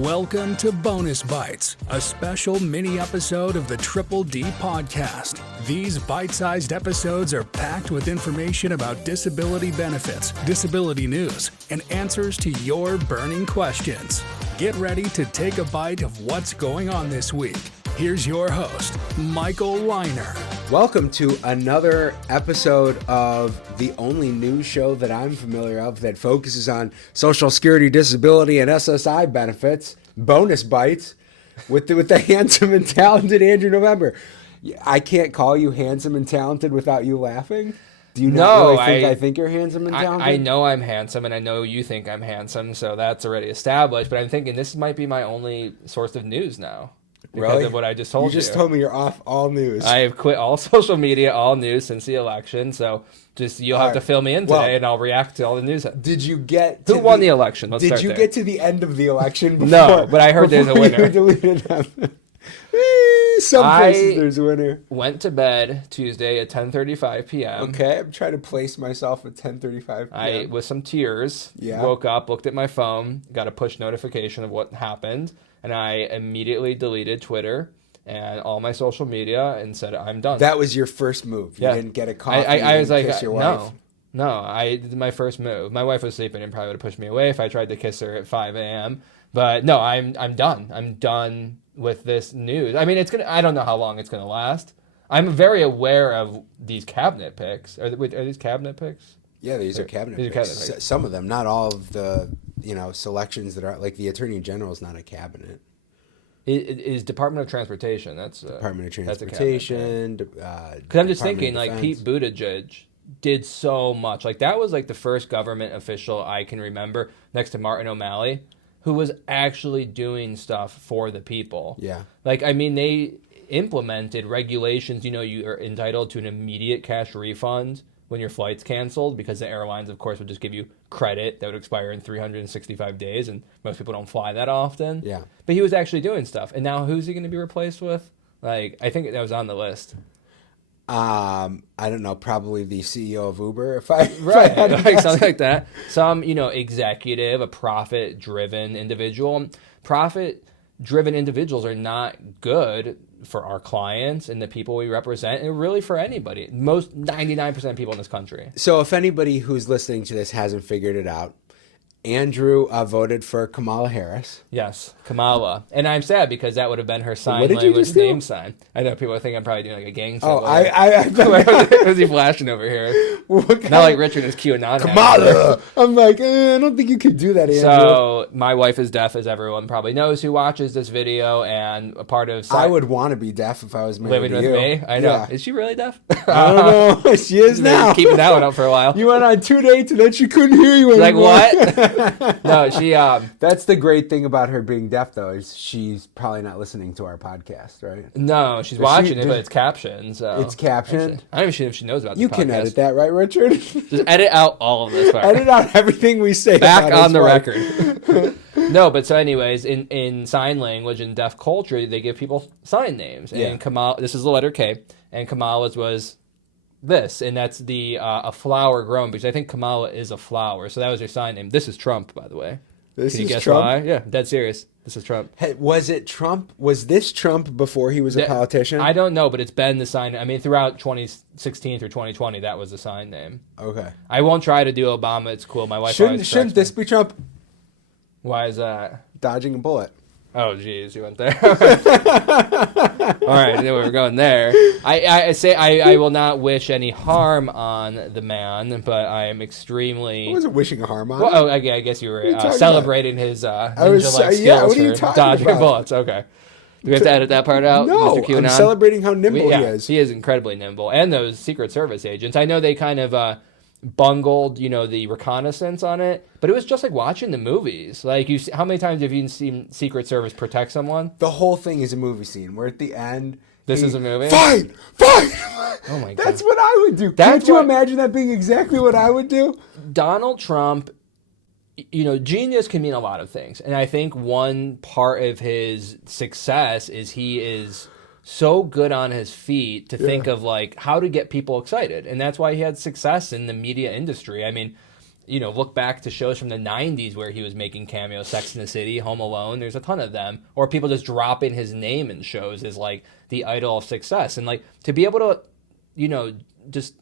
Welcome to Bonus Bytes, a special mini episode of the Triple D podcast. These bite-sized episodes are packed with information about disability benefits, disability news, and answers to your burning questions. Get ready to take a bite of what's going on this week. Here's your host, Michael Weiner. Welcome to another episode of the only news show that I'm familiar of that focuses on Social Security, disability, and SSI benefits, Bonus Bytes, with the handsome and talented Andrew November. I can't call you handsome and talented without you laughing. Do you not really think I think you're handsome and talented? I know I'm handsome, and I know you think I'm handsome, so that's already established. But I'm thinking this might be my only source of news now. Because of what I just told you. You just told me you're off all news. I have quit all social media, all news since the election. So just you'll have to fill me in today, and I'll react to all the news. Did you get who won the election? Did you get to the end of the election? Before, no, but I heard there's a winner. You deleted them. Some places there's a winner. Went to bed Tuesday at 10:35 p.m. Okay, I'm trying to place myself at 10:35 p.m. With some tears, woke up, looked at my phone, got a push notification of what happened. And I immediately deleted Twitter and all my social media and said, I'm done. That was your first move. You didn't get a coffee. I was like, kiss your wife. No, I did my first move. My wife was sleeping and probably would have pushed me away if I tried to kiss her at 5 a.m. But no, I'm done. I'm done with this news. I mean, I don't know how long it's gonna last. I'm very aware of these cabinet picks. Are these cabinet picks? Yeah, these are cabinet picks. Some of them, not all of the selections that are like the Attorney General is not a cabinet. It is Department of Transportation. That's Department of Transportation. Because I'm just thinking, like Pete Buttigieg did so much. Like that was like the first government official I can remember next to Martin O'Malley who was actually doing stuff for the people. Yeah. Like I mean, they implemented regulations. You are entitled to an immediate cash refund when your flight's canceled, because the airlines, of course, would just give you credit that would expire in 365 days, and most people don't fly that often. Yeah. But he was actually doing stuff. And now who's he going to be replaced with? Like, I think that was on the list. I don't know, probably the CEO of Uber, something like that. Some, executive, a profit-driven individual. Profit-driven individuals are not good for our clients and the people we represent, and really for anybody. Most 99% of people in this country. So if anybody who's listening to this hasn't figured it out, Andrew voted for Kamala Harris. Yes, Kamala. And I'm sad because that would have been her sign language name sign. I know people think I'm probably doing like a gang sign. Oh, I was he flashing over here? Not like Richard is QAnon. Kamala! I'm like, I don't think you could do that, Andrew. So my wife is deaf, as everyone probably knows who watches this video, and a part of... I would want to be deaf if I was married living to with you. me? I know. Yeah. Is she really deaf? I don't know. She is now. Keeping that one up for a while. You went on 2 dates and then she couldn't hear you anymore. Like, what? No, she... That's the great thing about her being deaf, though, is she's probably not listening to our podcast, right? No, she's watching it, but it's captioned. So. It's captioned? I don't even know if she knows about this podcast. You can edit that, right, Richard? Just edit out all of this part. Edit out everything we say. Back on the record. No, but so anyways, in sign language and deaf culture, they give people sign names. And Kamala, this is the letter K, and Kamala's was... this, and that's the a flower grown, because I think Kamala is a flower, so that was her sign name. This is Trump, by the way. Can you guess Trump? why? Yeah, dead serious. This is Trump. Hey, was it Trump? Was this Trump before he was a politician? I don't know, but it's been the sign. I mean, throughout 2016 through 2020, that was the sign name. Okay. I won't try to do Obama. It's cool. My wife shouldn't this be Trump? Why is that? Dodging a bullet. Oh, geez, you went there. All right, I knew we were going there. I say I will not wish any harm on the man, but I am extremely... I wasn't wishing harm on him. Well, I guess you were celebrating his ninja-like skills for dodging bullets. Okay. Do we have to edit that part out? No, Mr. QAnon? I'm celebrating how nimble he is. He is incredibly nimble. And those Secret Service agents. I know they kind of... bungled, the reconnaissance on it, but it was just like watching the movies. Like, how many times have you seen Secret Service protect someone? The whole thing is a movie scene where at the end, this is a movie. Fight! Oh my god, that's what I would do. Can't you imagine that being exactly what I would do? Donald Trump, genius can mean a lot of things, and I think one part of his success is he is so good on his feet to think of like how to get people excited, and that's why he had success in the media industry. I mean, look back to shows from the 90s where he was making cameos, Sex and the City, Home Alone, there's a ton of them. Or people just dropping his name in shows as, like, the idol of success. And, like, to be able to, just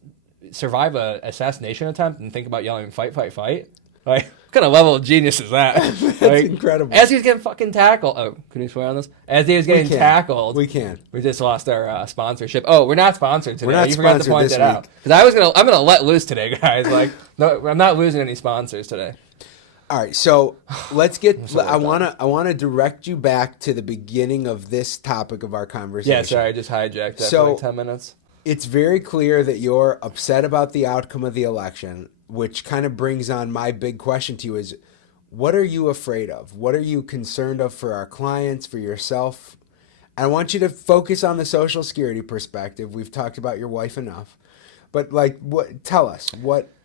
survive a assassination attempt and think about yelling, fight, fight, fight. Like, what kind of level of genius is that? That's like, incredible. As he was getting fucking tackled. Oh, can we swear on this? As he was getting tackled. We can. We just lost our sponsorship. Oh, we're not sponsored today. We're not you forgot to point that out. Because I'm gonna let loose today, guys. Like, no, I'm not losing any sponsors today. All right, so let's get. I wanna direct you back to the beginning of this topic of our conversation. Yeah, sorry, I just hijacked that for like 10 minutes. It's very clear that you're upset about the outcome of the election, which kind of brings on my big question to you: is what are you afraid of? What are you concerned of for our clients, for yourself? I want you to focus on the Social Security perspective. We've talked about your wife enough, but like, tell us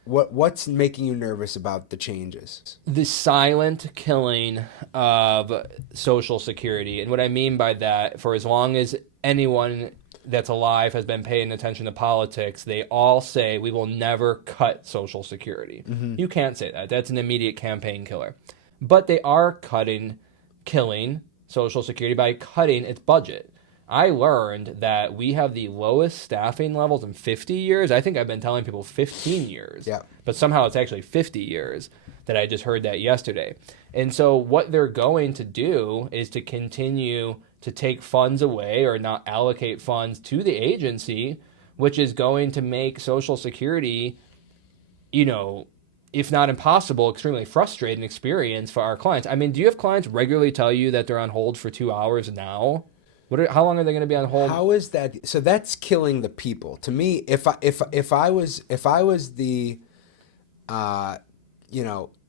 what's making you nervous about the changes? The silent killing of Social Security, and what I mean by that, for as long as anyone that's alive has been paying attention to politics, they all say we will never cut Social Security. Mm-hmm. You can't say that. That's an immediate campaign killer. But they are killing Social Security by cutting its budget. I learned that we have the lowest staffing levels in 50 years. I think I've been telling people 15 years. Yeah. But somehow it's actually 50 years that I just heard that yesterday. And so what they're going to do is to continue to take funds away or not allocate funds to the agency, which is going to make Social Security, if not impossible, extremely frustrating experience for our clients. I mean, do you have clients regularly tell you that they're on hold for 2 hours now? How long are they going to be on hold? How is that? So that's killing the people. To me, if I was the,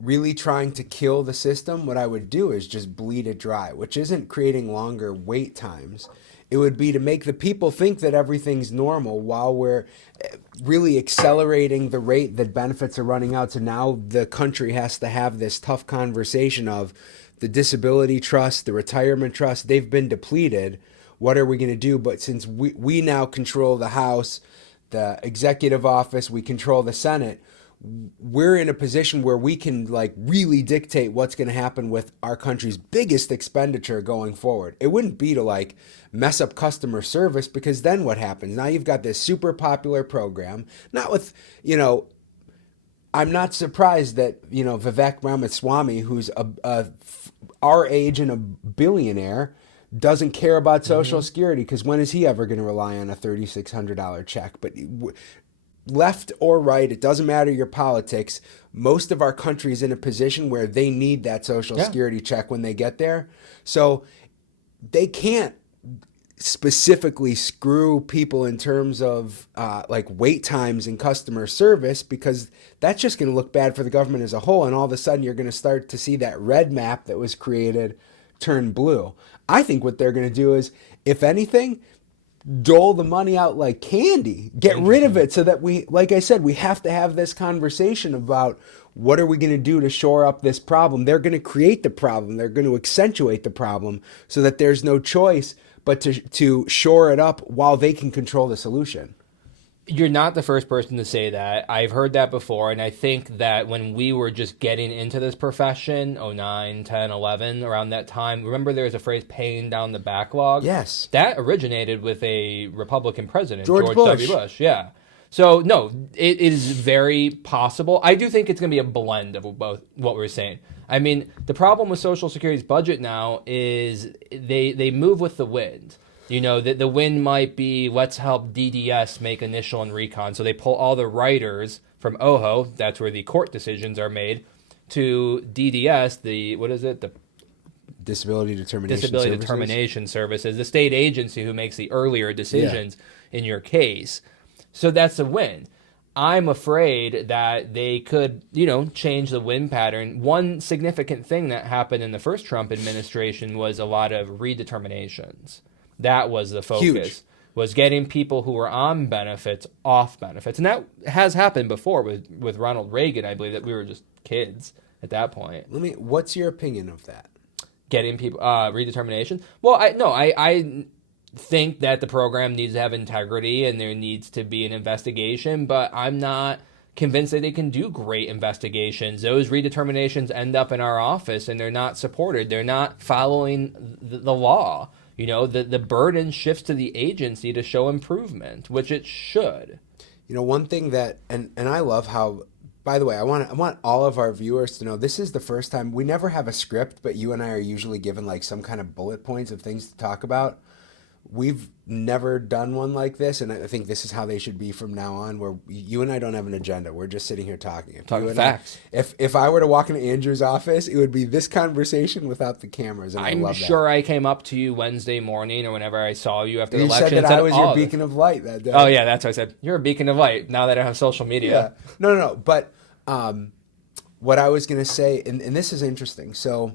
really trying to kill the system, what I would do is just bleed it dry, which isn't creating longer wait times. It would be to make the people think that everything's normal while we're really accelerating the rate that benefits are running out. So now the country has to have this tough conversation of the disability trust, the retirement trust, they've been depleted. What are we going to do? But since we now control the House, the executive office, we control the Senate, we're in a position where we can like really dictate what's going to happen with our country's biggest expenditure going forward. It wouldn't be to like mess up customer service, because then what happens? Now you've got this super popular program, not with, I'm not surprised that, Vivek Ramaswamy, who's our age and a billionaire, doesn't care about Social Security, because when is he ever going to rely on a $3,600 check? But left or right, it doesn't matter your politics. Most of our country is in a position where they need that Social Security check when they get there. So they can't specifically screw people in terms of like wait times and customer service, because that's just going to look bad for the government as a whole. And all of a sudden you're going to start to see that red map that was created turn blue. I think what they're going to do is, if anything, dole the money out like candy, get rid of it, so that we, like I said, we have to have this conversation about what are we going to do to shore up this problem. They're going to create the problem. They're going to accentuate the problem so that there's no choice but to shore it up while they can control the solution. You're not the first person to say that. I've heard that before, and I think that when we were just getting into this profession, 09, 10, 11, around that time, remember there was a phrase, paying down the backlog? Yes. That originated with a Republican president, George W. Bush. Yeah. So, no, it is very possible. I do think it's going to be a blend of both what we're saying. I mean, the problem with Social Security's budget now is they move with the wind. The wind might be, let's help DDS make initial and recon. So they pull all the writers from OHO, that's where the court decisions are made, to DDS, the Disability Determination Services, the state agency who makes the earlier decisions in your case. So that's a win. I'm afraid that they could, change the wind pattern. One significant thing that happened in the first Trump administration was a lot of redeterminations. That was the focus. Huge. Was getting people who were on benefits off benefits. And that has happened before with Ronald Reagan. I believe that we were just kids at that point. What's your opinion of that? Getting people, redetermination? Well, I think that the program needs to have integrity and there needs to be an investigation, but I'm not convinced that they can do great investigations. Those redeterminations end up in our office and they're not supported. They're not following the law. You know, the burden shifts to the agency to show improvement, which it should. You know, one thing that, and I love how, by the way, I want all of our viewers to know this is the first time, we never have a script, but you and I are usually given like some kind of bullet points of things to talk about. We've never done one like this, and I think this is how they should be from now on, where you and I don't have an agenda. We're just sitting here talking. Talking facts. If I were to walk into Andrew's office, it would be this conversation without the cameras, and I'm sure I came up to you Wednesday morning or whenever I saw you after the election. You said that I was your beacon of light that day. Oh, yeah, that's what I said. You're a beacon of light now that I have social media. Yeah. No. But what I was going to say, and this is interesting. So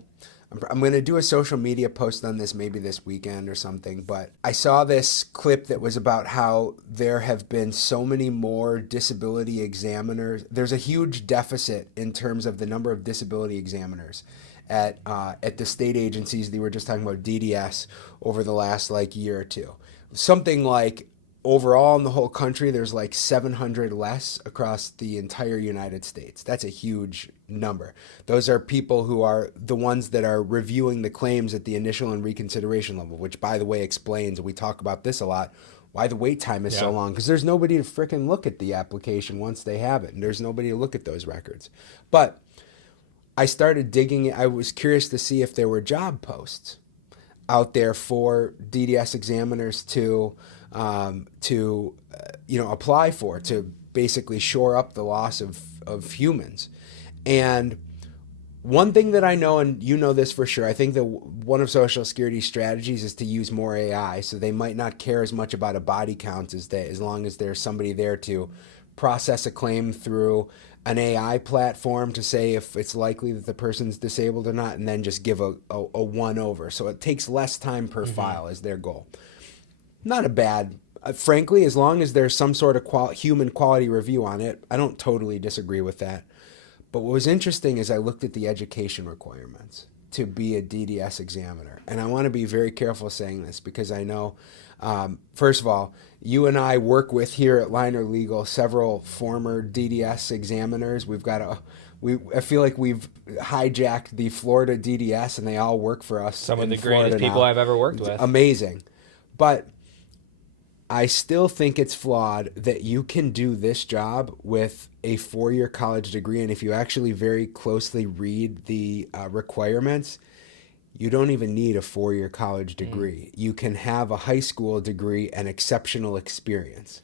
I'm going to do a social media post on this maybe this weekend or something, but I saw this clip that was about how there have been so many more disability examiners. There's a huge deficit in terms of the number of disability examiners at the state agencies. They were just talking about DDS over the last like year or two. Something like overall in the whole country, there's like 700 less across the entire United States. That's a huge number. Those are people who are the ones that are reviewing the claims at the initial and reconsideration level, which, by the way, explains, and we talk about this a lot, why the wait time is so long, because there's nobody to frickin' look at the application once they have it, and there's nobody to look at those records. But I started digging. I was curious to see if there were job posts out there for DDS examiners to apply for, to basically shore up the loss of humans. And one thing that I know, and you know this for sure, I think that one of Social Security's strategies is to use more AI, so they might not care as much about a body count as long as there's somebody there to process a claim through an AI platform to say if it's likely that the person's disabled or not, and then just give a one over. So it takes less time per file as their goal. Not a bad, frankly, as long as there's some sort of human quality review on it, I don't totally disagree with that. But what was interesting is I looked at the education requirements to be a DDS examiner. And I want to be very careful saying this because I know, first of all, you and I work with here at Liner Legal several former DDS examiners. I feel like we've hijacked the Florida DDS and they all work for us. Some of the greatest people I've ever worked with. Amazing. But I still think it's flawed that you can do this job with a 4-year college degree, and if you actually very closely read the requirements, you don't even need a 4-year college degree. You can have a high school degree and exceptional experience.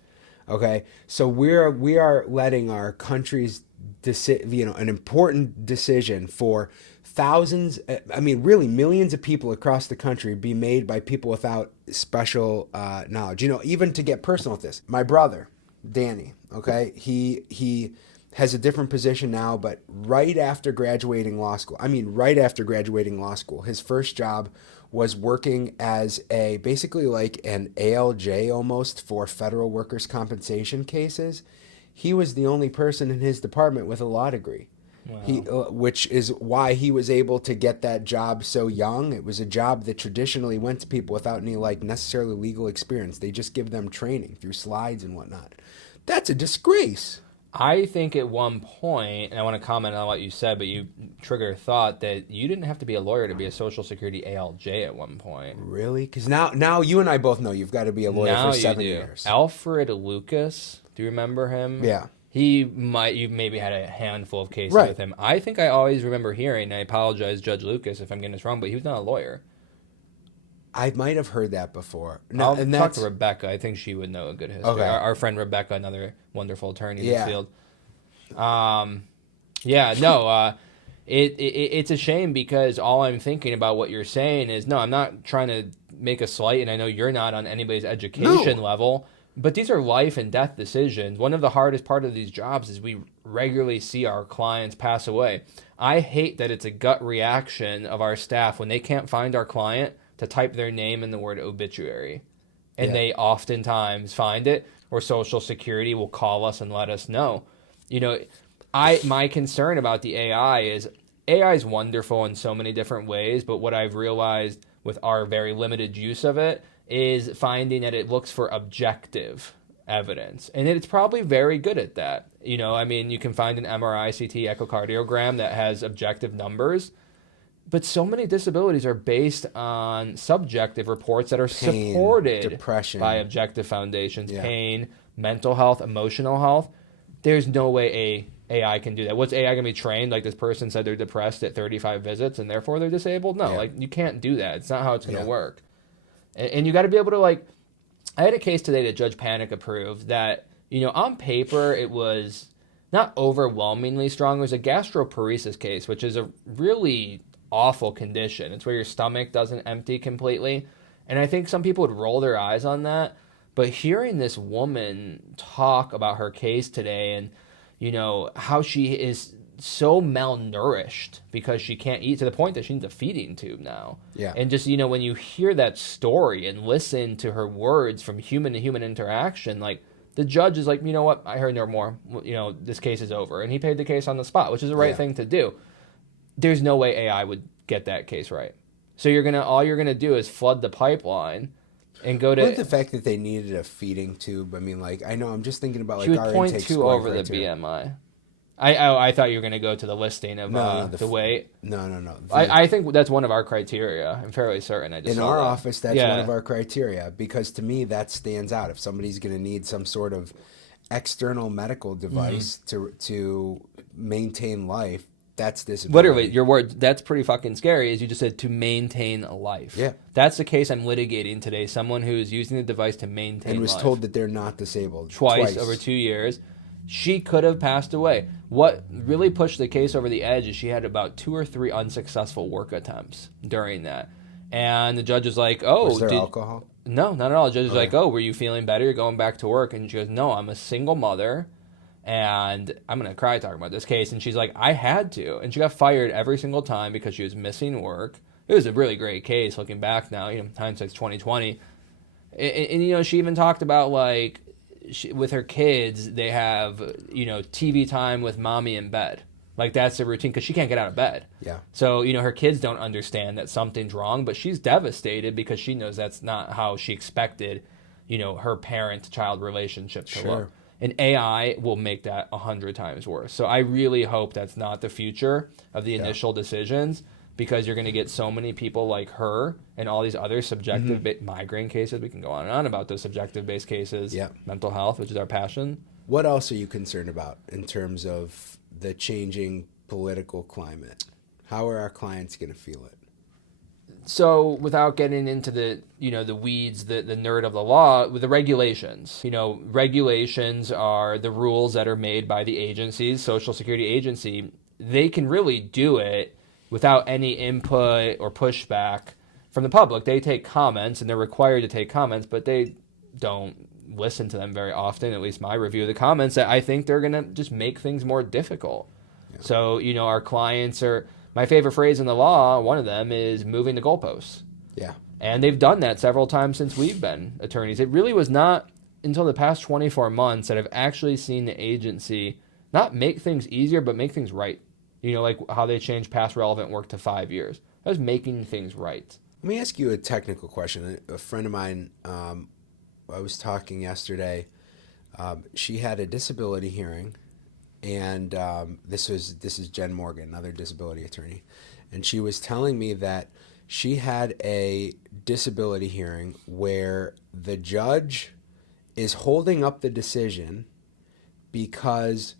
Okay, so we are letting our country's an important decision for thousands, really millions of people across the country be made by people without special knowledge. Even to get personal with this, my brother, Danny, okay, he has a different position now, but right after graduating law school, his first job was working as basically like an ALJ almost for federal workers' compensation cases. He was the only person in his department with a law degree. Wow. Which is why he was able to get that job so young. It was a job that traditionally went to people without any necessarily legal experience. They just give them training through slides and whatnot. That's a disgrace. I think at one point, and I want to comment on what you said, but you trigger a thought that you didn't have to be a lawyer to be a Social Security ALJ at one point. Really? Because now you and I both know you've got to be a lawyer for 7 years. Alfred Lucas, do you remember him? Yeah. You maybe had a handful of cases with him. I think I always remember hearing, and I apologize, Judge Lucas, if I'm getting this wrong, but he was not a lawyer. I might have heard that before. I'll talk to Rebecca. I think she would know a good history. Okay. Our friend Rebecca, another wonderful attorney in the field. It's a shame because all I'm thinking about what you're saying is, no, I'm not trying to make a slight, and I know you're not on anybody's education level, but these are life and death decisions. One of the hardest part of these jobs is we regularly see our clients pass away. I hate that it's a gut reaction of our staff when they can't find our client to type their name in the word obituary. And they oftentimes find it, or Social Security will call us and let us know. My concern about the AI is wonderful in so many different ways, but what I've realized with our very limited use of it is finding that it looks for objective evidence. And it's probably very good at that. You know, I mean, you can find an MRI, CT, echocardiogram that has objective numbers, but so many disabilities are based on subjective reports that are Pain, supported depression, by objective foundations, pain, mental health, emotional health. There's no way AI can do that. What's AI going to be trained? Like this person said they're depressed at 35 visits and therefore they're disabled? No, like you can't do that. It's not how it's going to work. And you got to be able to like, I had a case today that Judge Panic approved that, you know, on paper it was not overwhelmingly strong. It was a gastroparesis case, which is a really awful condition. It's where your stomach doesn't empty completely. And I think some people would roll their eyes on that. But hearing this woman talk about her case today and, you know, how she is so malnourished because she can't eat to the point that she needs a feeding tube now. Yeah. And just, you know, when you hear that story and listen to her words from human to human interaction, like the judge is like, you know what, I heard no more. You know, this case is over. And he paid the case on the spot, which is the right thing to do. There's no way AI would get that case right. So all you're gonna do is flood the pipeline and go to the fact that they needed a feeding tube. I mean, like, I know I'm just thinking about like she would our point intake two score over criteria. the BMI. I thought you were going to go to the listing of the weight. No. I think that's one of our criteria. I'm fairly certain. In our office, that's one of our criteria because to me that stands out. If somebody's going to need some sort of external medical device to maintain life, that's disability. Literally, your word, that's pretty fucking scary, is you just said to maintain a life. Yeah. That's the case I'm litigating today. Someone who is using the device to maintain and was life. told that they're not disabled. Twice over 2 years. She could have passed away. What really pushed the case over the edge is she had about 2 or 3 unsuccessful work attempts during that. And the judge was like, oh. Was there alcohol? No, not at all. The judge was like, oh, were you feeling better? You're going back to work. And she goes, no, I'm a single mother. And I'm going to cry talking about this case. And she's like, I had to. And she got fired every single time because she was missing work. It was a really great case looking back now. You know, hindsight's 20/20. And you know, she even talked about like, with her kids, they have, you know, TV time with mommy in bed. Like, that's a routine because she can't get out of bed. Yeah. So, you know, her kids don't understand that something's wrong, but she's devastated because she knows that's not how she expected, you know, her parent-child relationship to look. And AI will make that 100 times worse. So I really hope that's not the future of the initial decisions, because you're going to get so many people like her and all these other subjective migraine cases. We can go on and on about those subjective-based cases. Yeah. Mental health, which is our passion. What else are you concerned about in terms of the changing political climate? How are our clients going to feel it? So without getting into the, you know, the weeds, the nerd of the law, with the regulations, you know, regulations are the rules that are made by the agencies, Social Security agency. They can really do it without any input or pushback from the public. They take comments, and they're required to take comments, but they don't listen to them very often, at least my review of the comments, that I think they're going to just make things more difficult. Yeah. So, you know, our clients are, my favorite phrase in the law, one of them is moving the goalposts. Yeah. And they've done that several times since we've been attorneys. It really was not until the past 24 months that I've actually seen the agency not make things easier, but make things right. You know, like how they changed past relevant work to 5 years. That was making things right. Let me ask you a technical question. A friend of mine, I was talking yesterday, she had a disability hearing, and this is Jen Morgan, another disability attorney, and she was telling me that she had a disability hearing where the judge is holding up the decision because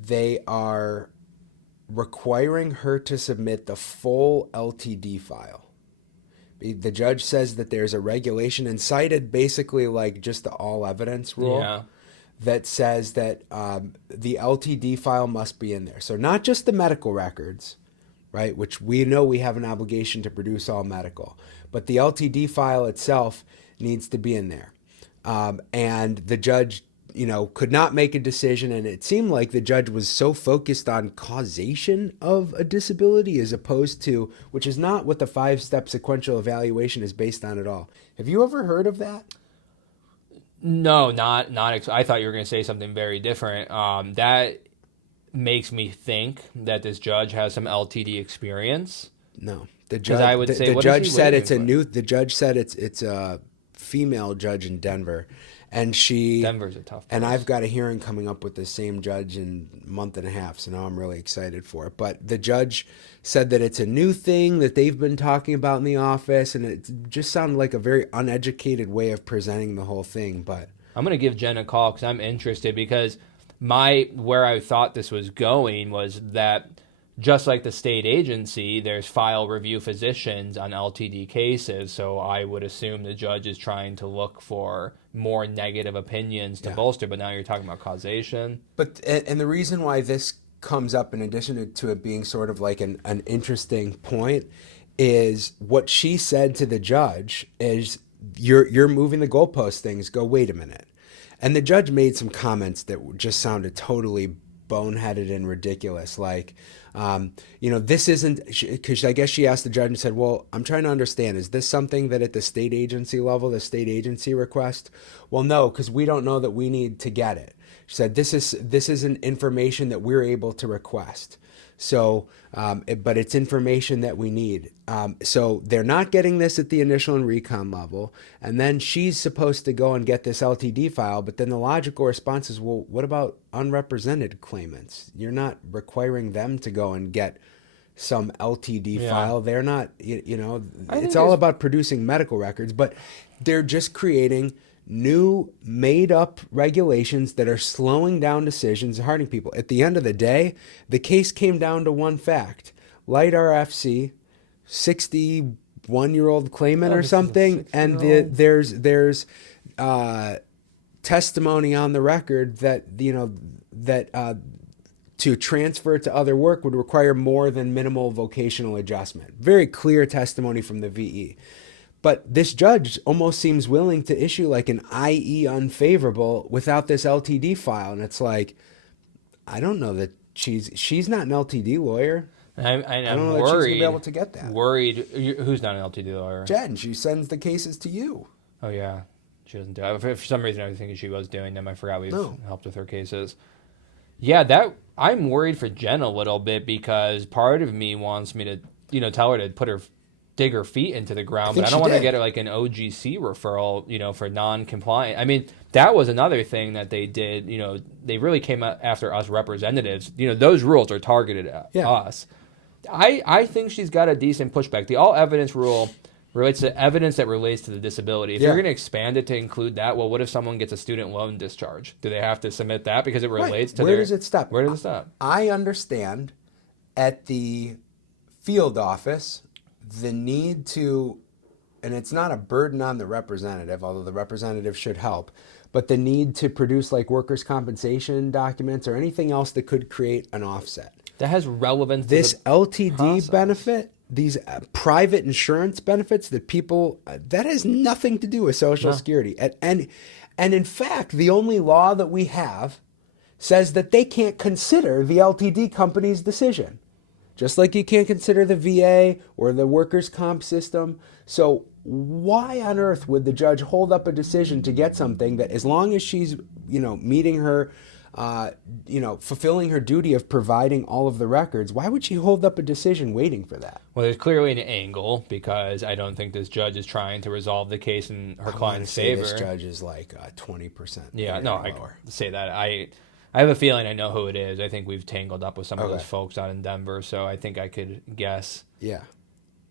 they are requiring her to submit the full LTD file. The judge says that there's a regulation, and cited basically like just the all evidence rule that says that the LTD file must be in there. So not just the medical records, right, which we know we have an obligation to produce all medical, but the LTD file itself needs to be in there. And the judge, you know, could not make a decision, and it seemed like the judge was so focused on causation of a disability as opposed to, which is not what the 5-step sequential evaluation is based on at all. Have you ever heard of that? No, not. I thought you were going to say something very different. That makes me think that this judge has some LTD experience. No, the judge said it's a female judge in Denver, And Denver's a tough place. And I've got a hearing coming up with the same judge in a month and a half, so now I'm really excited for it. But the judge said that it's a new thing that they've been talking about in the office, and it just sounded like a very uneducated way of presenting the whole thing. But I'm going to give Jen a call because I'm interested, because where I thought this was going was that just like the state agency, there's file review physicians on LTD cases. So I would assume the judge is trying to look for more negative opinions to bolster. But now you're talking about causation. But and the reason why this comes up, in addition to it being sort of like an interesting point, is what she said to the judge is, you're moving the goalpost things. Go, wait a minute. And the judge made some comments that just sounded totally boneheaded and ridiculous. Like, this isn't, because I guess she asked the judge and said, well, I'm trying to understand, is this something that at the state agency level, the state agency request? Well, no, because we don't know that we need to get it. She said, this isn't information that we're able to request. So, but it's information that we need. So they're not getting this at the initial and recon level. And then she's supposed to go and get this LTD file. But then the logical response is, well, what about unrepresented claimants? You're not requiring them to go and get some LTD file. They're not, it's all about producing medical records, but they're just creating new made-up regulations that are slowing down decisions and hurting people. At the end of the day, the case came down to one fact. Light RFC, 61-year-old claimant or something, and there's testimony on the record that to transfer to other work would require more than minimal vocational adjustment. Very clear testimony from the VE. But this judge almost seems willing to issue like an IE unfavorable without this LTD file. And it's like, I don't know that she's not an LTD lawyer. I'm I don't know worried, that she's going to be able to get that. Worried. Who's not an LTD lawyer? Jen, she sends the cases to you. Oh, yeah. She doesn't do it. For some reason, I was thinking she was doing them. I forgot we've helped with her cases. Yeah, I'm worried for Jen a little bit, because part of me wants me to, tell her to dig her feet into the ground, but I don't want to get her like an OGC referral, for non-compliant. I mean, that was another thing that they did. They really came after us representatives. Those rules are targeted at us. I think she's got a decent pushback. The all evidence rule relates to evidence that relates to the disability. If you're going to expand it to include that, well, what if someone gets a student loan discharge? Do they have to submit that because it relates to Where does it stop? Where does it stop? I understand at the field office the need to, and it's not a burden on the representative, although the representative should help, but the need to produce like workers' compensation documents or anything else that could create an offset. That has relevance to this LTD process. benefit, these private insurance benefits that people, that has nothing to do with Social Security. And in fact, the only law that we have says that they can't consider the LTD company's decision. Just like you can't consider the VA or the workers' comp system. So why on earth would the judge hold up a decision to get something that, as long as she's, meeting her, fulfilling her duty of providing all of the records, why would she hold up a decision waiting for that? Well, there's clearly an angle, because I don't think this judge is trying to resolve the case in her client's favor. This judge is like 20%. Yeah, no, I say that. I have a feeling I know who it is. I think we've tangled up with some of those folks out in Denver, so I think I could guess. Yeah.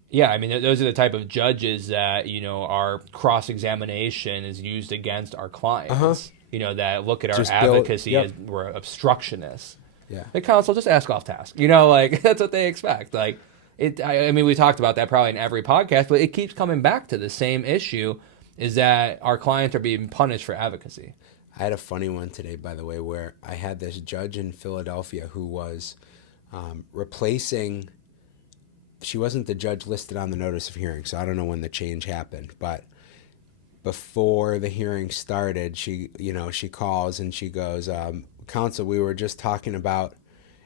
Yeah, I mean, those are the type of judges that, our cross-examination is used against our clients. That look at our advocacy as we're obstructionists. Yeah. The counsel, just ask off task. That's what they expect. Like, I mean, we talked about that probably in every podcast, but it keeps coming back to the same issue, is that our clients are being punished for advocacy. I had a funny one today, by the way, where I had this judge in Philadelphia who was replacing, she wasn't the judge listed on the notice of hearing, so I don't know when the change happened, but before the hearing started, she calls and she goes, counsel, we were just talking about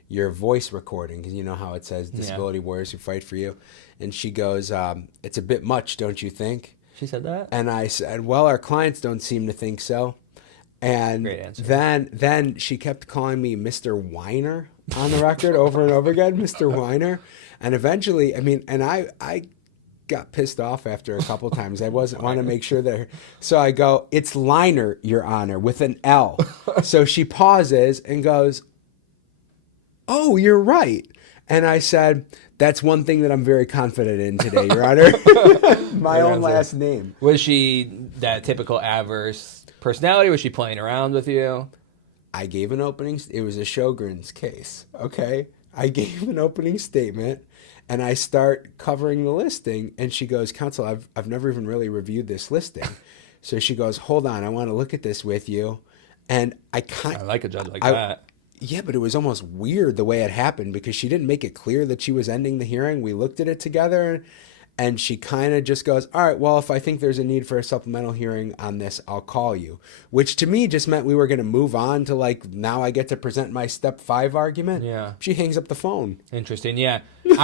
your voice recording, because you know how it says disability warriors who fight for you. And she goes, it's a bit much, don't you think? She said that? And I said, well, our clients don't seem to think so. And then she kept calling me Mr. Weiner on the record over and over again, Mr. Weiner. And eventually, I mean, and I got pissed off after a couple times. I want to make sure that. So I go, it's Liner, Your Honor, with an L. So she pauses and goes, oh, you're right. And I said, that's one thing that I'm very confident in today, Your Honor. My own last name. Was she that typical adverse personality? Was she playing around with you? I gave an opening. It was a Sjogren's case. Okay. I gave an opening statement and I start covering the listing. And she goes, counsel, I've never even really reviewed this listing. So she goes, hold on. I want to look at this with you. And I like a judge like that. Yeah, but it was almost weird the way it happened because she didn't make it clear that she was ending the hearing. We looked at it together and she kind of just goes, all right, well, if I think there's a need for a supplemental hearing on this, I'll call you. Which to me just meant we were going to move on to now I get to present my step 5 argument. Yeah. She hangs up the phone. Interesting. Yeah. One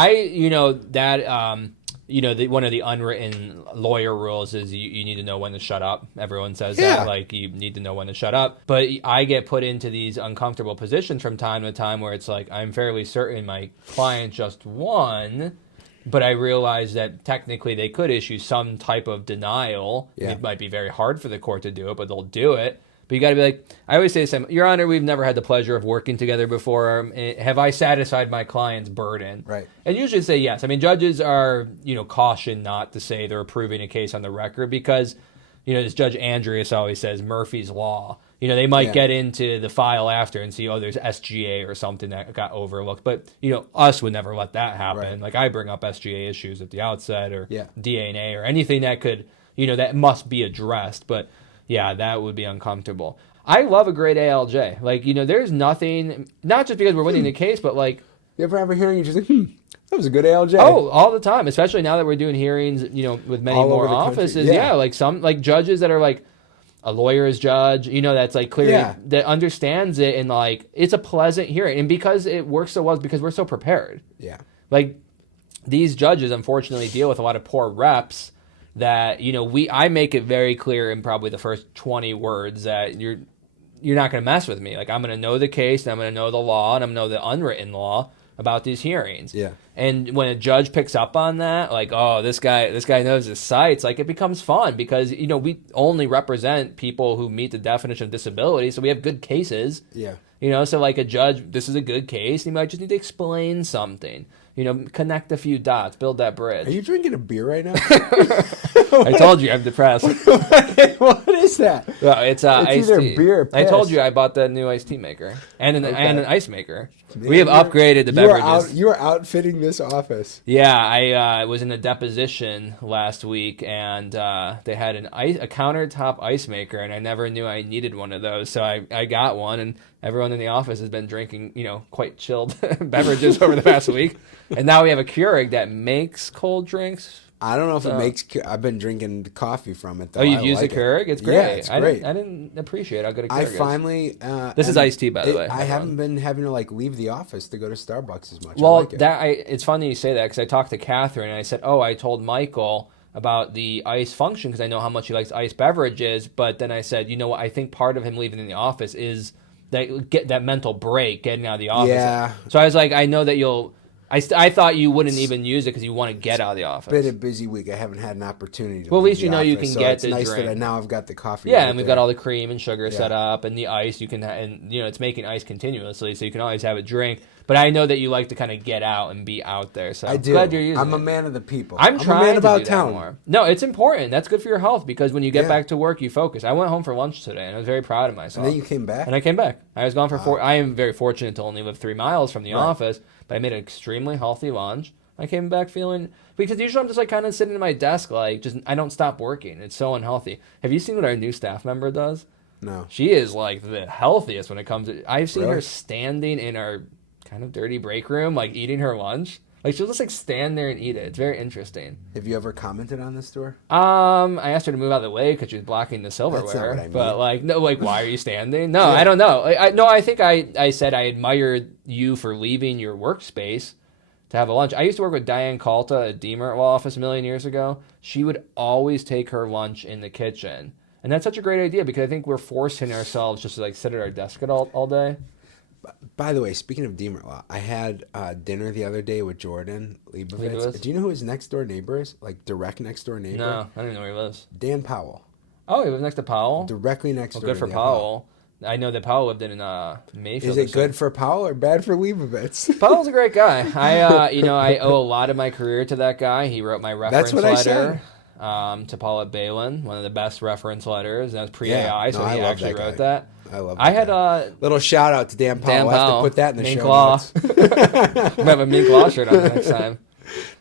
of the unwritten lawyer rules is you need to know when to shut up. Everyone says that, you need to know when to shut up. But I get put into these uncomfortable positions from time to time where it's like, I'm fairly certain my client just won, but I realize that technically they could issue some type of denial. Yeah. It might be very hard for the court to do it, but they'll do it. But you got to be like, I always say the same, Your Honor, we've never had the pleasure of working together before. Have I satisfied my client's burden? Right. And usually say yes. I mean, judges are, cautioned not to say they're approving a case on the record because, as Judge Andreas always says, Murphy's Law. They might get into the file after and see, there's SGA or something that got overlooked. But, us would never let that happen. Right. Like I bring up SGA issues at the outset or DNA or anything that could, that must be addressed. But yeah, that would be uncomfortable. I love a great ALJ. There's nothing, not just because we're winning the case, but you ever have a hearing, you're just like, that was a good ALJ. Oh, all the time, especially now that we're doing hearings, with many all more offices. Yeah. Some judges that are a lawyer's judge, that's clearly that understands it and it's a pleasant hearing. And because it works so well, because we're so prepared. Yeah. These judges, unfortunately, deal with a lot of poor reps that, I make it very clear in probably the first 20 words that you're not going to mess with me. I'm going to know the case, and I'm going to know the law, and I'm going to know the unwritten law about these hearings. Yeah. And when a judge picks up on that, this guy knows his sights, it becomes fun because, we only represent people who meet the definition of disability, so we have good cases. Yeah. So a judge, this is a good case, you might just need to explain something. Connect a few dots, build that bridge. Are you drinking a beer right now? I told you I'm depressed. What is that? No, it's iced either tea. Beer or piss. I told you I bought the new iced tea maker and an ice maker. Man, we have upgraded the beverages. You were outfitting this office. Yeah, I was in a deposition last week, and they had a countertop ice maker, and I never knew I needed one of those, so I got one, and everyone in the office has been drinking, quite chilled beverages over the past week, and now we have a Keurig that makes cold drinks. I don't know if it makes. I've been drinking coffee from it though. Oh, you've used the Keurig? It's great. Yeah, it's great. I didn't appreciate how good a Keurig is. I finally. This is iced tea, by the way. I haven't been having to leave the office to go to Starbucks as much. Well, I like it. It's funny you say that because I talked to Catherine and I said, I told Michael about the ice function because I know how much he likes iced beverages. But then I said, what? I think part of him leaving in the office is that mental break, getting out of the office. Yeah. So I was like, I know that you'll. I thought you wouldn't even use it because you want to get out of the office. It's been a busy week. I haven't had an opportunity to. Well, at least you know office, you can so get it's the nice drink. that now I've got the coffee. Yeah, right and we've there. got all the cream and sugar set up, and the ice you can, and it's making ice continuously, so you can always have a drink. But I know that you like to kind of get out and be out there. So I do. Glad you're using I'm a it. man of the people. I'm trying a man to about do town. That more. No, it's important. That's good for your health because when you get back to work, you focus. I went home for lunch today, and I was very proud of myself. And then you came back? And I came back. I was gone for 4. I am very fortunate to only live 3 miles from the office, but I made an extremely healthy lunch. I came back feeling, because usually I'm just kind of sitting at my desk, I don't stop working. It's so unhealthy. Have you seen what our new staff member does? No. She is the healthiest when it comes to, I've seen her standing in our kind of dirty break room, eating her lunch. She'll just stand there and eat it. It's very interesting. Have you ever commented on this to her? I asked her to move out of the way because she was blocking the silverware. That's not what I mean. But no, why are you standing? No, I don't know. I think I said I admired you for leaving your workspace to have a lunch. I used to work with Diane Calta at Deemer Law Office a million years ago. She would always take her lunch in the kitchen. And that's such a great idea because I think we're forcing ourselves just to sit at our desk all day. By the way, speaking of Deemer Law, I had dinner the other day with Jordan Leibovitz. Do you know who his next door neighbor is? Like direct next door neighbor? No, I don't even know where he lives. Dan Powell. Oh, he lives next to Powell? Directly next door. Good for Powell. I know that Powell lived in Mayfield. Is it good for Powell or bad for Leibovitz? Powell's a great guy. I owe a lot of my career to that guy. He wrote my reference letter to Paula Balin, one of the best reference letters. That was pre-AI, so he actually wrote that. I love. I had a little shout out to Dan Powell. I'll have to put that in the Mink show Law. notes. We have a Mink Law shirt on next time.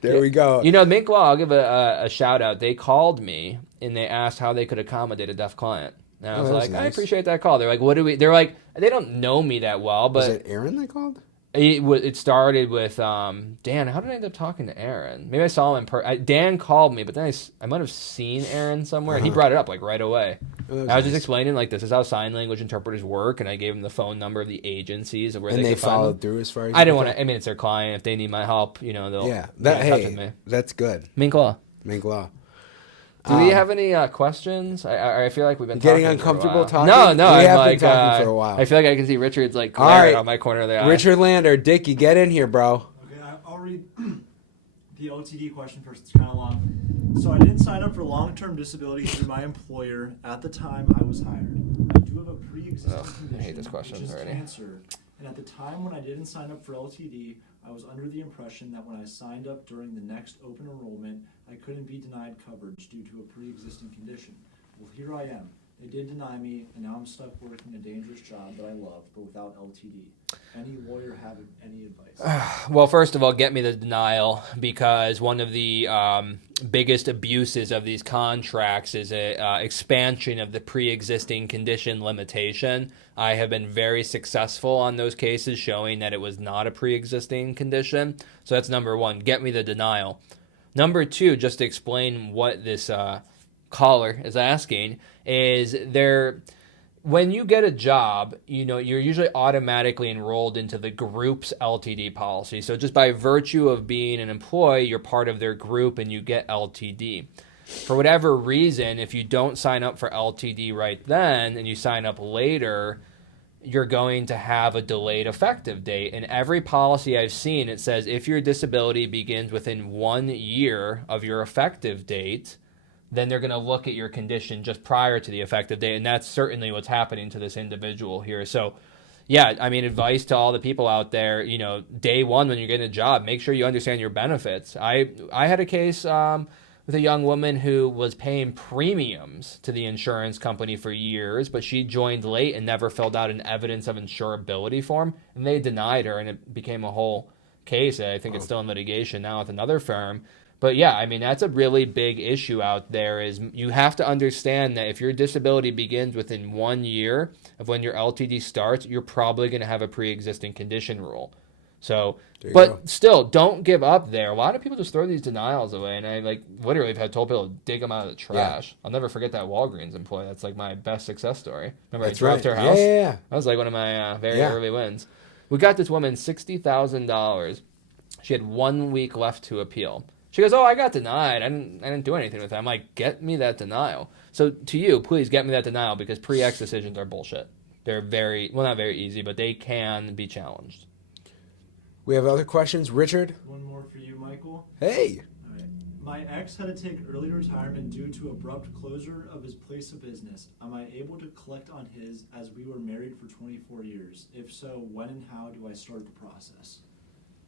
There we go. Mink Law, I'll give a shout out. They called me and they asked how they could accommodate a deaf client. And I was like, nice. I appreciate that call. They're like, what do we? They're like, they don't know me that well, but was it Aaron they called? It started with Dan. How did I end up talking to Aaron? Maybe I saw him in person. Dan called me, but then I might have seen Aaron somewhere, and he brought it up like right away. I was just explaining like this is how sign language interpreters work, and I gave him the phone number of the agencies of where they could followed find through as far as I didn't want to. I mean, it's their client. If they need my help, they'll get in touch with me. That's good. Mink Law. Mink Law. Do we have any questions? I feel like we've been getting talking uncomfortable for a while. talking. No, we I'm have like been talking for a while. I feel like I can see Richard's like glaring on my corner of the eye. Richard Lander, Dickie, get in here, bro. Okay, I'll read the OTD question first. It's kind of long. So I didn't sign up for long-term disability through my employer at the time I was hired. I do have a pre-existing condition, I hate this question which is already. cancer. And at the time when I didn't sign up for LTD, I was under the impression that when I signed up during the next open enrollment, I couldn't be denied coverage due to a pre-existing condition. Well, here I am. They did deny me, and now I'm stuck working a dangerous job that I love, but without LTD. Any lawyer have any advice? Well, first of all, get me the denial, because one of the biggest abuses of these contracts is a expansion of the pre-existing condition limitation. I have been very successful on those cases showing that it was not a pre-existing condition. So that's number one, get me the denial. Number two, just to explain what this caller is asking, is when you get a job, you're usually automatically enrolled into the group's LTD policy. So just by virtue of being an employee, you're part of their group and you get LTD. For whatever reason, if you don't sign up for LTD right then and you sign up later, you're going to have a delayed effective date. In every policy I've seen, it says if your disability begins within 1 year of your effective date, then they're going to look at your condition just prior to the effective date. And that's certainly what's happening to this individual here. So, yeah, I mean, advice to all the people out there, day one when you're getting a job, make sure you understand your benefits. I had a case with a young woman who was paying premiums to the insurance company for years, but she joined late and never filled out an evidence of insurability form, and they denied her, and it became a whole case. I think it's still in litigation now with another firm. But yeah, I mean, that's a really big issue out there, is you have to understand that if your disability begins within 1 year of when your LTD starts, you're probably going to have a pre-existing condition rule. So, but still, don't give up there. A lot of people just throw these denials away, and I literally have had told people to dig them out of the trash. Yeah. I'll never forget that Walgreens employee. That's like my best success story. Remember, I drove to her house? Yeah. That was like one of my very early wins. We got this woman $60,000. She had 1 week left to appeal. She goes, I got denied. I didn't do anything with that. I'm like, get me that denial. So to you, please get me that denial, because pre-X decisions are bullshit. They're not very easy, but they can be challenged. We have other questions. Richard? One more for you, Michael. Hey. All right. My ex had to take early retirement due to abrupt closure of his place of business. Am I able to collect on his, as we were married for 24 years? If so, when and how do I start the process?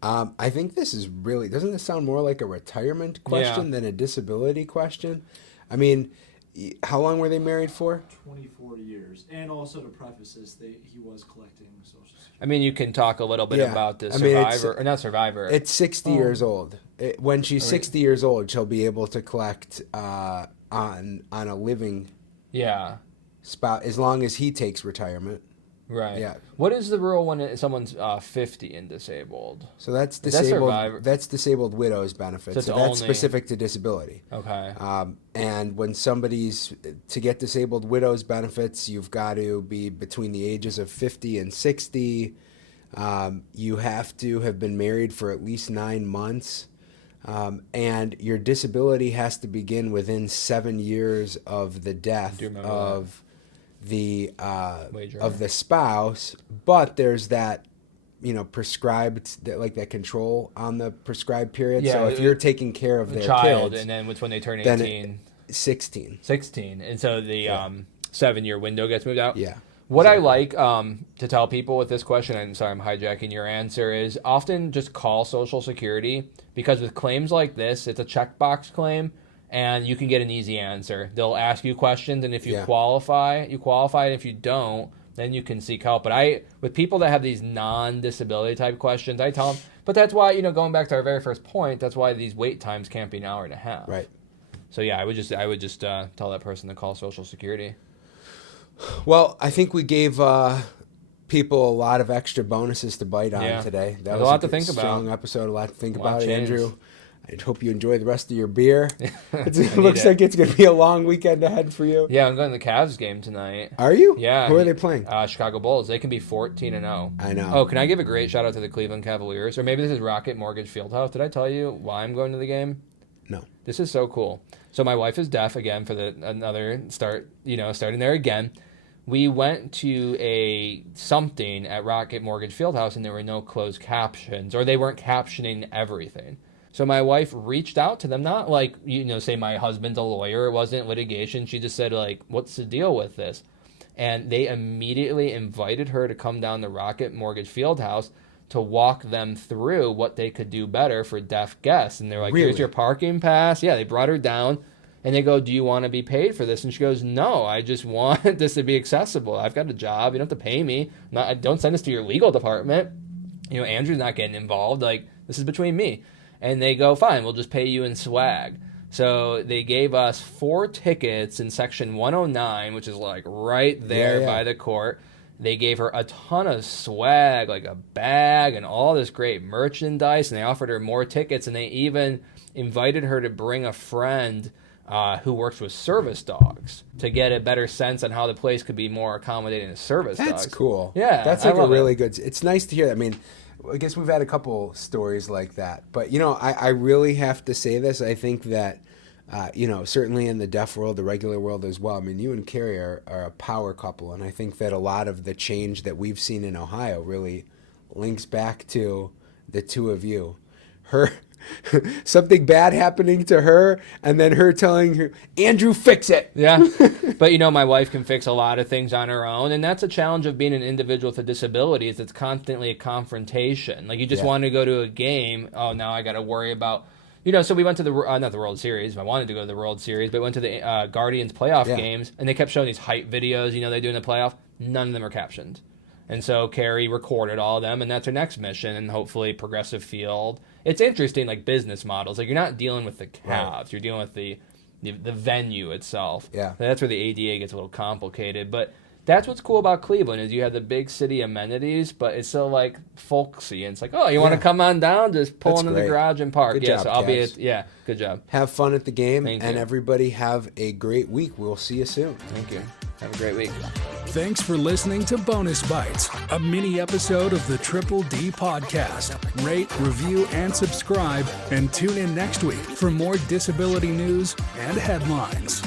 I think this is really, doesn't this sound more like a retirement question than a disability question? I mean, how long were they married for? 24 years. And also to preface this, he was collecting Social Security. I mean, you can talk a little bit about the survivor, or not survivor. It's 60 years old. When she's 60 years old, she'll be able to collect on a living spouse, as long as he takes retirement. Right. Yeah. What is the rule when someone's 50 and disabled? So that's disabled. That's disabled widows benefits. So that's specific to disability. Okay. And when to get disabled widows benefits, you've got to be between the ages of 50 and 60. You have to have been married for at least 9 months. And your disability has to begin within 7 years of the death of the Wager. of the spouse, but there's that prescribed that control on the prescribed period. Yeah, so if you're taking care of their child, kids, and then when they turn then 18, 16, and so the 7-year window gets moved out. Yeah. What I like to tell people with this question, and sorry I'm hijacking your answer, is often just call Social Security, because with claims like this, it's a checkbox claim, and you can get an easy answer. They'll ask you questions, and if you qualify, you qualify, and if you don't, then you can seek help. But with people that have these non-disability type questions, I tell them, but that's why, going back to our very first point, that's why these wait times can't be an hour and a half. Right. So yeah, I would just tell that person to call Social Security. Well, I think we gave people a lot of extra bonuses to bite on today. That was a lot to think about. Strong episode, a lot to think about, changes. Andrew. I hope you enjoy the rest of your beer. It looks like it's going to be a long weekend ahead for you. Yeah, I'm going to the Cavs game tonight. Are you? Yeah. Who are they playing? Chicago Bulls. They can be 14-0. I know. Oh, can I give a great shout out to the Cleveland Cavaliers? Or maybe this is Rocket Mortgage Fieldhouse. Did I tell you why I'm going to the game? No. This is so cool. So my wife is deaf again for another start. Starting there again. We went to something at Rocket Mortgage Fieldhouse, and there were no closed captions, or they weren't captioning everything. So my wife reached out to them, not like, say my husband's a lawyer. It wasn't litigation. She just said, what's the deal with this? And they immediately invited her to come down to Rocket Mortgage Fieldhouse to walk them through what they could do better for deaf guests. And they're like, Here's your parking pass. Yeah, they brought her down. And they go, do you want to be paid for this? And she goes, no, I just want this to be accessible. I've got a job. You don't have to pay me. Don't send this to your legal department. Andrew's not getting involved. This is between me. And they go, fine, we'll just pay you in swag. So they gave us 4 tickets in section 109, which is right there by the court. They gave her a ton of swag, like a bag and all this great merchandise. And they offered her more tickets. And they even invited her to bring a friend who works with service dogs to get a better sense on how the place could be more accommodating to service dogs. That's cool. Yeah. That's a really good... It's nice to hear that. I mean, I guess we've had a couple stories like that. But, I really have to say this. I think that, certainly in the deaf world, the regular world as well. I mean, you and Carrie are a power couple. And I think that a lot of the change that we've seen in Ohio really links back to the two of you. Something bad happening to her, and then her telling her, Andrew, fix it. Yeah. But, my wife can fix a lot of things on her own, and that's a challenge of being an individual with a disability, is it's constantly a confrontation. You just want to go to a game, oh, now I got to worry about, so we went to the, not the World Series, I wanted to go to the World Series, but went to the Guardians playoff games, and they kept showing these hype videos, they do in the playoff. None of them are captioned. And so Carrie recorded all of them, and that's her next mission, and hopefully Progressive Field. It's interesting, business models. You're not dealing with the Cavs. You're dealing with the venue itself. Yeah. That's where the ADA gets a little complicated. But that's what's cool about Cleveland, is you have the big city amenities, but it's so, folksy. And it's you want to come on down? Just pull into the garage and park. Good job, so I'll Cavs. be good job. Have fun at the game, Thank and you. everybody have a great week. We'll see you soon. Thank you. Have a great week. Thanks for listening to Bonus Bytes, a mini episode of the Triple D podcast. Rate, review, and subscribe, and tune in next week for more disability news and headlines.